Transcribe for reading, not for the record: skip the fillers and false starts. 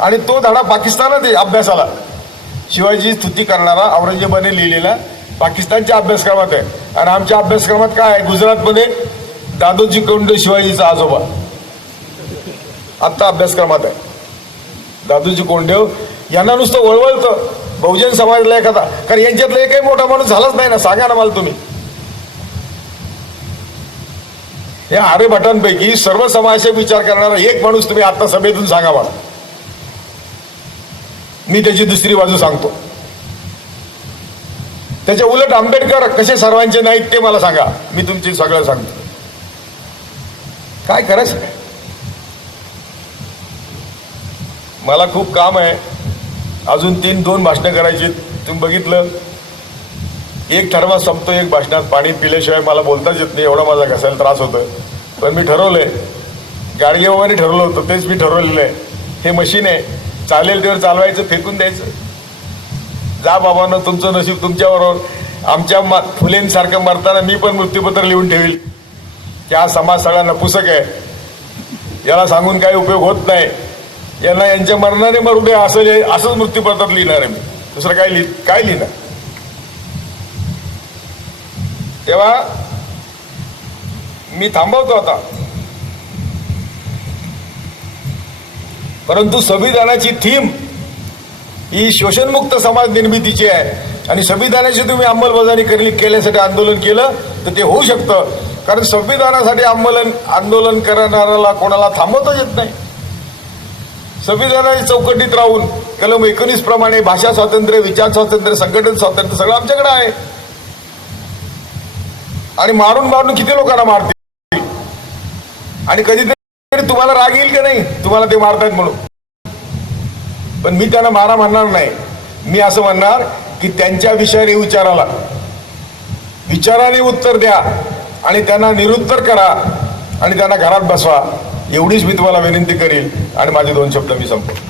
आणि तो धडा पाकिस्तानात आहे अभ्यासाला. शिवाजी स्तुती करणारा औरंगजेबाने लिहिलेला पाकिस्तानच्या अभ्यासक्रमात आहे. आणि आमच्या अभ्यासक्रमात काय आहे? गुजरातमध्ये दादोजी कोंडदेव शिवाजीचा आजोबा आत्ता अभ्यासक्रमात आहे. दादोजी कोंडदेव यांना नुसतं वळवळतं बहुजन समाजाला एखादा, कारण यांच्यातला एकही मोठा माणूस झालाच नाही ना. सांगा ना मला तुम्ही. या आर्यभटांपैकी सर्व समाजाचा विचार करणारा एक माणूस तुम्ही आता सभेतून सांगा मला. मी त्याची दुसरी बाजू सांगतो. त्याच्या उलट आंबेडकर कसे सर्वांचे नाहीत ते मला सांगा. मी तुमची सगळं सांगतो. काय करायचं? मला खूप काम आहे. अजून 2 भाषणं करायची. तुम्ही बघितलं, एक ठरवा संपतो एक भाषणात. पाणी पिल्याशिवाय मला बोलताच येत नाही, एवढा माझा घसायला त्रास होतोय. पण मी ठरवलंय, गाडगेबाबांनी ठरवलं होतं तेच मी ठरवलेलं आहे. हे मशीन आहे, चालेल तेव्हा चालवायचं, फेकून द्यायचं. जा बाबांनो, तुमचं नशीब तुमच्याबरोबर. आमच्या फुलेंसारखं मरताना मी पण मृत्यूपत्र लिहून ठेवील की हा समाज सगळा नपुसक आहे, याला सांगून काही उपयोग होत नाही, यांना यांच्या मरणाने मरू दे, असंच मृत्यूपत्रात लिहिणार आहे मी. दुसरं काय लिहिणार? तेव्हा मी थांबवतो आता. परंतु संविधानाची थीम ही शोषणमुक्त समाज निर्मितीची आहे. आणि संविधानाची तुम्ही अंमलबजावणी केल्यासाठी आंदोलन केलं तर ते होऊ शकतं. कारण संविधानासाठी आंदोलन करणाऱ्याला कोणाला थांबवताच येत नाही. संविधानाच्या चौकटीत राहून कलम 19 प्रमाणे भाषा स्वातंत्र्य, विचार स्वातंत्र्य, संघटन स्वातंत्र्य सगळं आमच्याकडे आहे. आणि मारून किती लोकांना मारतील. आणि कधीतरी तुम्हाला राग येईल का नाही तुम्हाला ते मारतायत म्हणून. पण मी त्यांना मारा म्हणणार नाही. मी असं म्हणणार की त्यांच्या विषयाने विचाराने उत्तर द्या आणि त्यांना निरुत्तर करा आणि त्यांना घरात बसवा. एवढीच मी तुम्हाला विनंती करील आणि माझे 2 शब्द मी संपवतो.